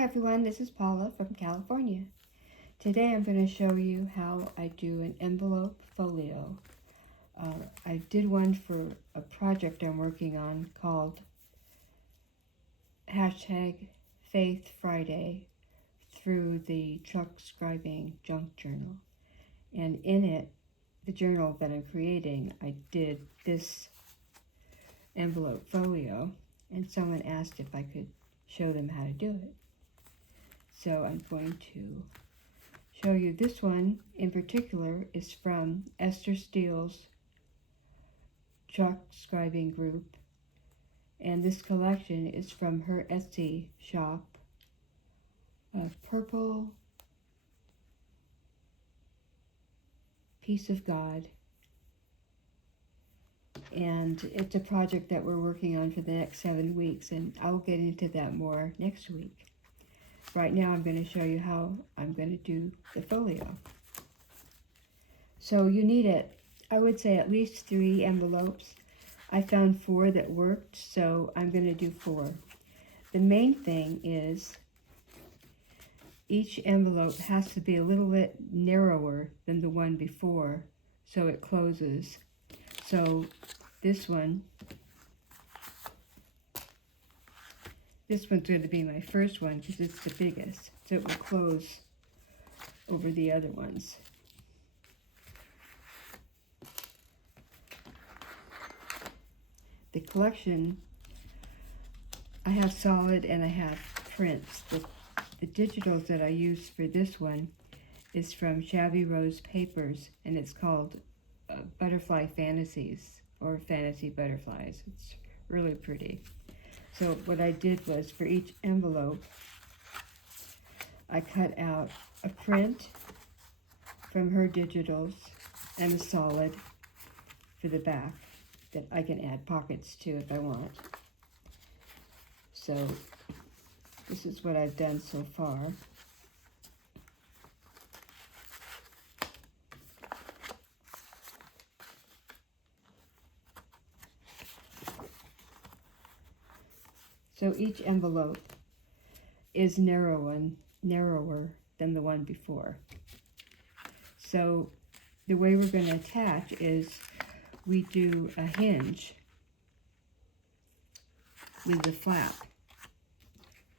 Hi everyone, this is Paula from California. Today I'm going to show you how I do an envelope folio. I did one for a project I'm working on called #Faith Friday through the Truck Scribing Junk Journal. And in it, the journal that I'm creating, I did this envelope folio, and someone asked if I could show them how to do it. So I'm going to show you this one in particular is from Esther Steele's Truck Scribing group, and this collection is from her Etsy shop, a purple piece of God, and it's a project that we're working on for the next 7 weeks, and I'll get into that more next week. Right now I'm going to show you how I'm going to do the folio. So you need I would say at least 3 envelopes. I found 4 that worked, so I'm going to do 4. The main thing is each envelope has to be a little bit narrower than the one before so it closes. So this one's going to be my first one because it's the biggest, so it will close over the other ones. The collection, I have solid and I have prints. The digitals that I use for this one is from shabbyrosepapers, and it's called Butterfly Fantasies, or Fantasy Butterflies. It's really pretty. So what I did was, for each envelope, I cut out a print from her digitals and a solid for the back that I can add pockets to if I want. So this is what I've done so far. So each envelope is narrower than the one before. So the way we're going to attach is we do a hinge with the flap,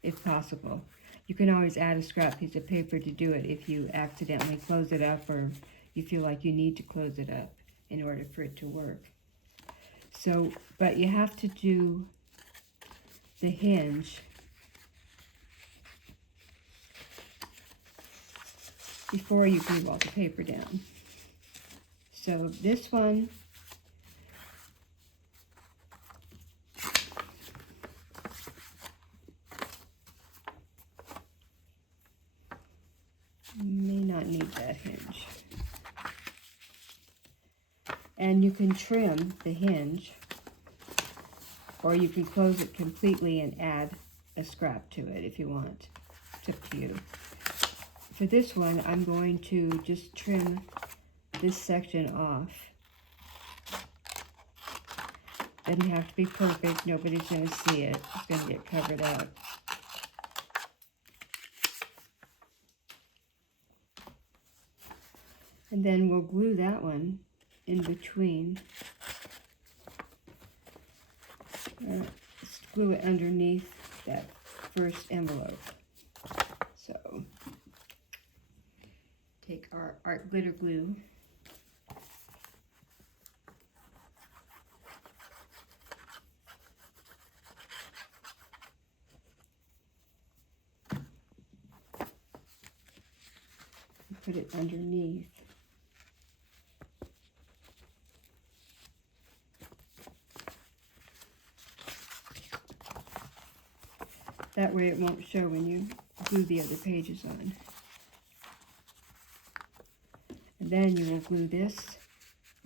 if possible. You can always add a scrap piece of paper to do it if you accidentally close it up or you feel like you need to close it up in order for it to work. So, but you have to do the hinge before you glue all the paper down. So this one, may not need that hinge. And you can trim the hinge, or you can close it completely and add a scrap to it if you want. It's up to you. For this one, I'm going to just trim this section off. Doesn't have to be perfect. Nobody's going to see it. It's going to get covered up. And then we'll glue that one in between. Let's glue it underneath that first envelope. So take our art glitter glue. Put it underneath. That way it won't show when you glue the other pages on. And then you will glue this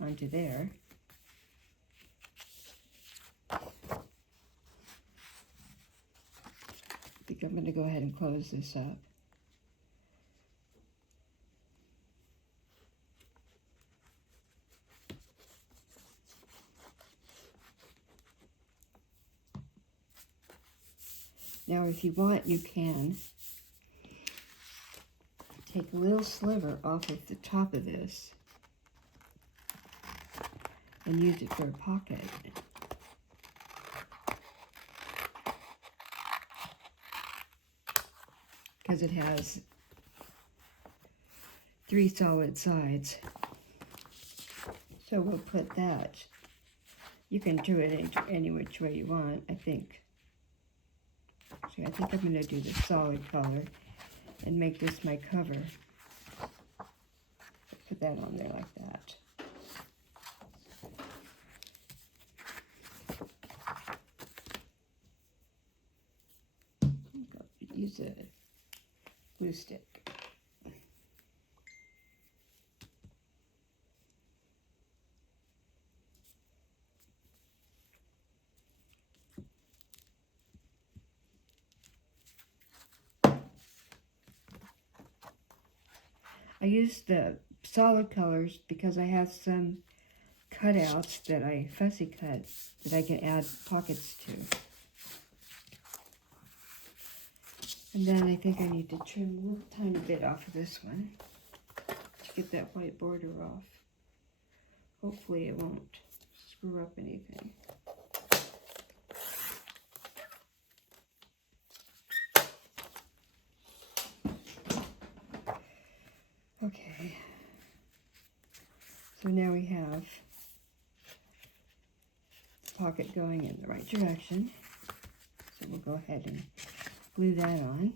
onto there. I think I'm going to go ahead and close this up. Now, if you want, you can take a little sliver off of the top of this and use it for a pocket. Because it has 3 solid sides. So we'll put that. You can do it any which way you want, I think. Actually, I think I'm going to do the solid color and make this my cover. Put that on there like that. Use a glue stick. I use the solid colors because I have some cutouts that I fussy cut that I can add pockets to. And then I think I need to trim a little tiny bit off of this one to get that white border off. Hopefully it won't screw up anything. Okay, so now we have the pocket going in the right direction. So we'll go ahead and glue that on.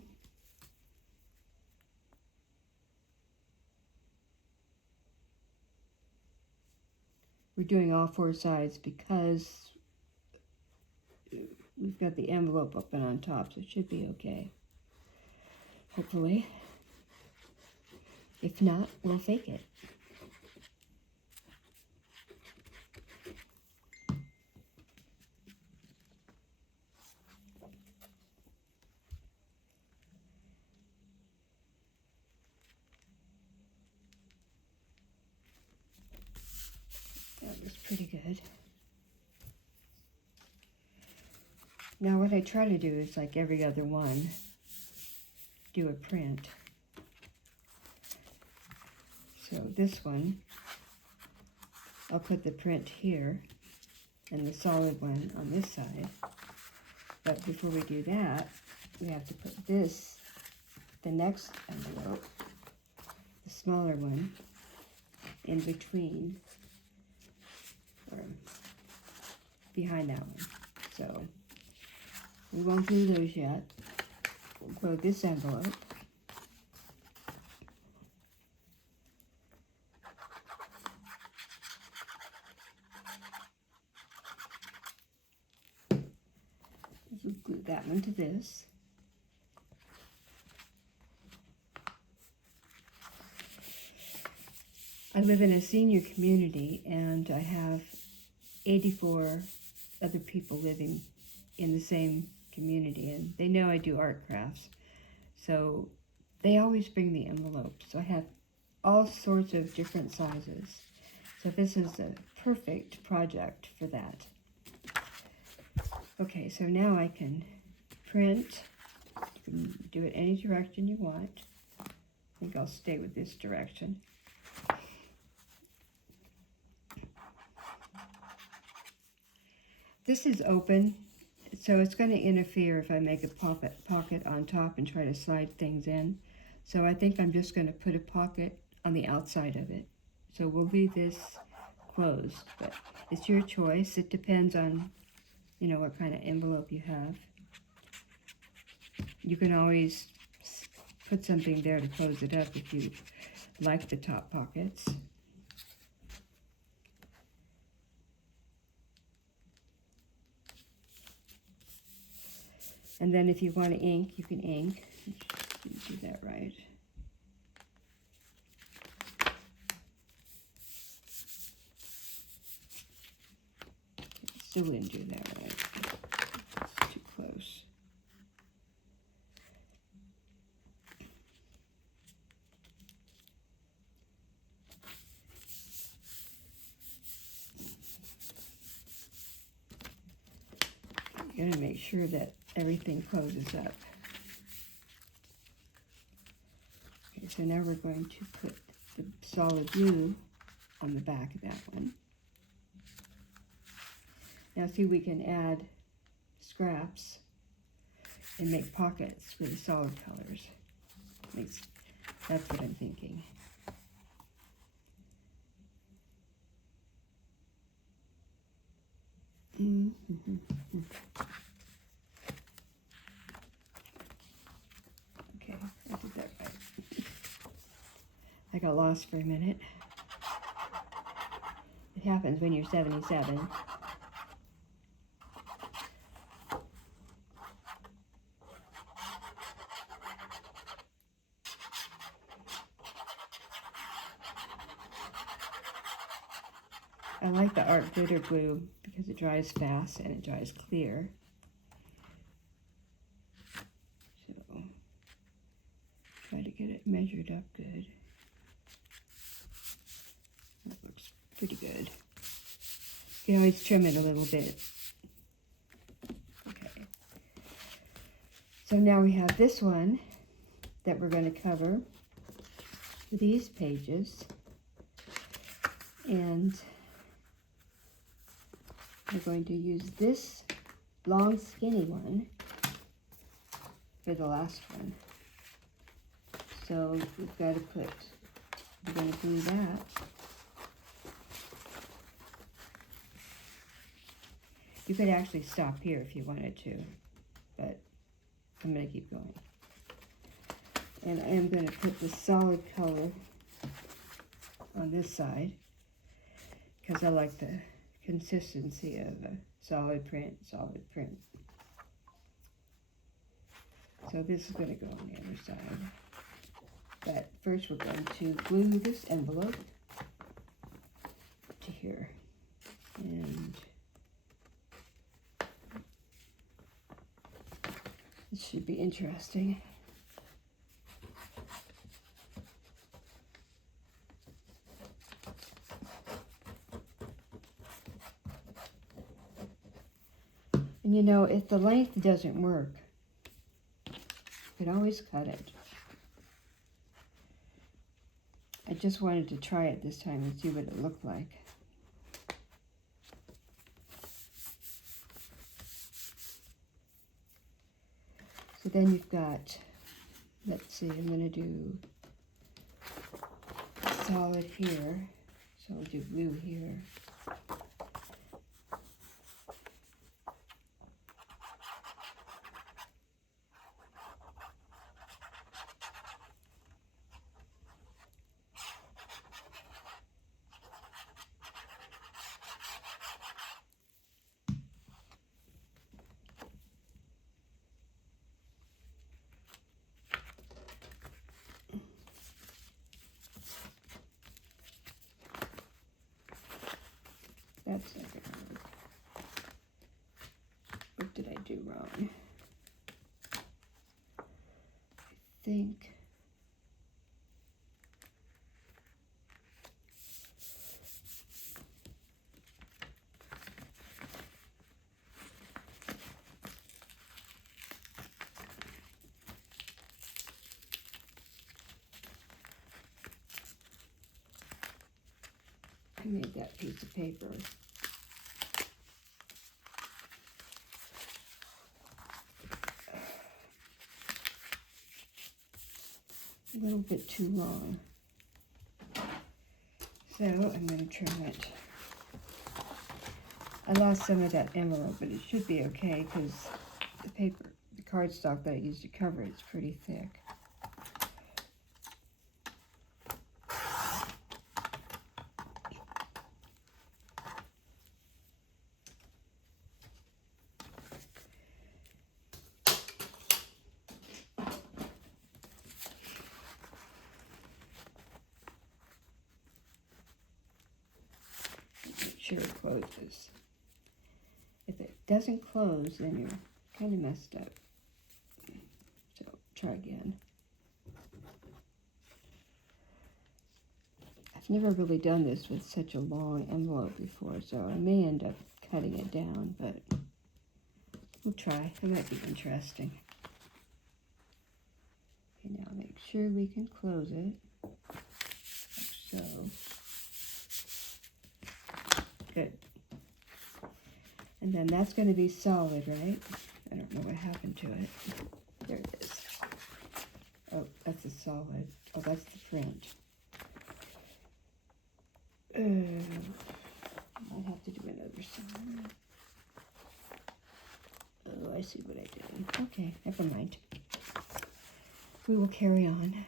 We're doing all 4 sides because we've got the envelope up and on top, so it should be okay. Hopefully. If not, we'll fake it. That was pretty good. Now what I try to do is, like every other one, do a print. So this one, I'll put the print here and the solid one on this side. But before we do that, we have to put this, the next envelope, the smaller one, in between, or behind that one. So we won't do those yet. We'll glue this envelope. We'll glue that one to this. I live in a senior community and I have 84 other people living in the same community, and they know I do art crafts. So they always bring the envelopes. So I have all sorts of different sizes. So this is a perfect project for that. Okay, so now I can print. You can do it any direction you want. I think I'll stay with this direction. This is open, so it's going to interfere if I make a pocket on top and try to slide things in. So I think I'm just going to put a pocket on the outside of it. So we'll leave this closed, but it's your choice. It depends on, you know, what kind of envelope you have. You can always put something there to close it up if you like the top pockets. And then if you want to ink, you can ink. Do that right. Still didn't do that right. It's too close. You gotta make sure that everything closes up. Okay, so now we're going to put the solid blue on the back of that one. Now see, we can add scraps and make pockets with the solid colors. That's what I'm thinking. Okay, I did that right. I got lost for a minute. It happens when you're 77. I like the art glitter glue because it dries fast and it dries clear. So, try to get it measured up good. That looks pretty good. You can always trim it a little bit. Okay. So now we have this one that we're going to cover with these pages. And we're going to use this long skinny one for the last one. So we've got to we're going to glue that. You could actually stop here if you wanted to, but I'm going to keep going. And I am going to put the solid color on this side because I like the consistency of a solid print. So this is going to go on the other side. But first we're going to glue this envelope to here. And this should be interesting. And you know, if the length doesn't work, you can always cut it. I just wanted to try it this time and see what it looked like. So then you've got, let's see, I'm going to do solid here. So I'll do blue here. That's not going to work. What did I do wrong? I think I made that piece of paper a little bit too long. So I'm going to trim it. I lost some of that envelope, but it should be okay because the paper, the cardstock that I used to cover it's pretty thick. Make sure it closes. If it doesn't close, then you're kind of messed up. So try again. I've never really done this with such a long envelope before, so I may end up cutting it down, but we'll try. It might be interesting. Okay, now make sure we can close it, like so. Good. And then that's going to be solid, right? I don't know what happened to it. There it is. Oh, that's a solid. Oh, that's the print. I'll have to do another side. Oh, I see what I did. Okay, never mind. We will carry on.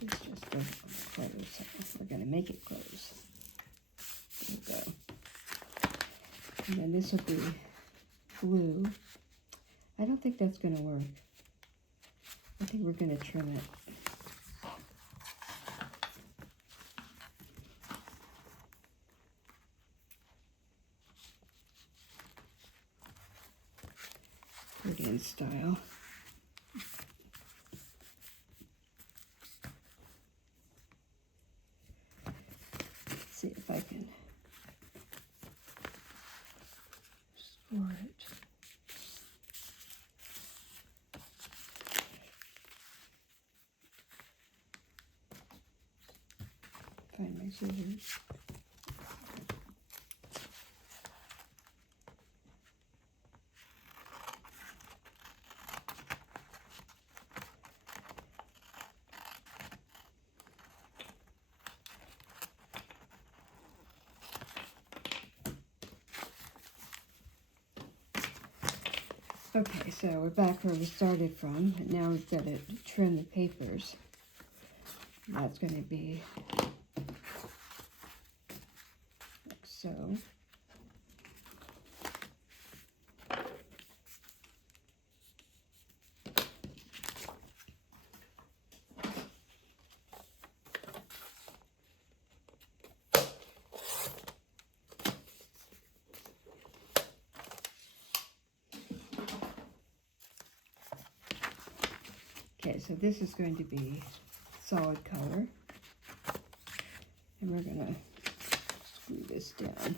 This just doesn't want to close. We're going to make it close. There we go. And then this will be blue. I don't think that's going to work. I think we're going to trim it. Accordion style. Let's see if I can score it. Find my scissors. Okay, so we're back where we started from, and now we've got to trim the papers. And that's going to be like so. Okay, so this is going to be solid color, and we're going to screw this down.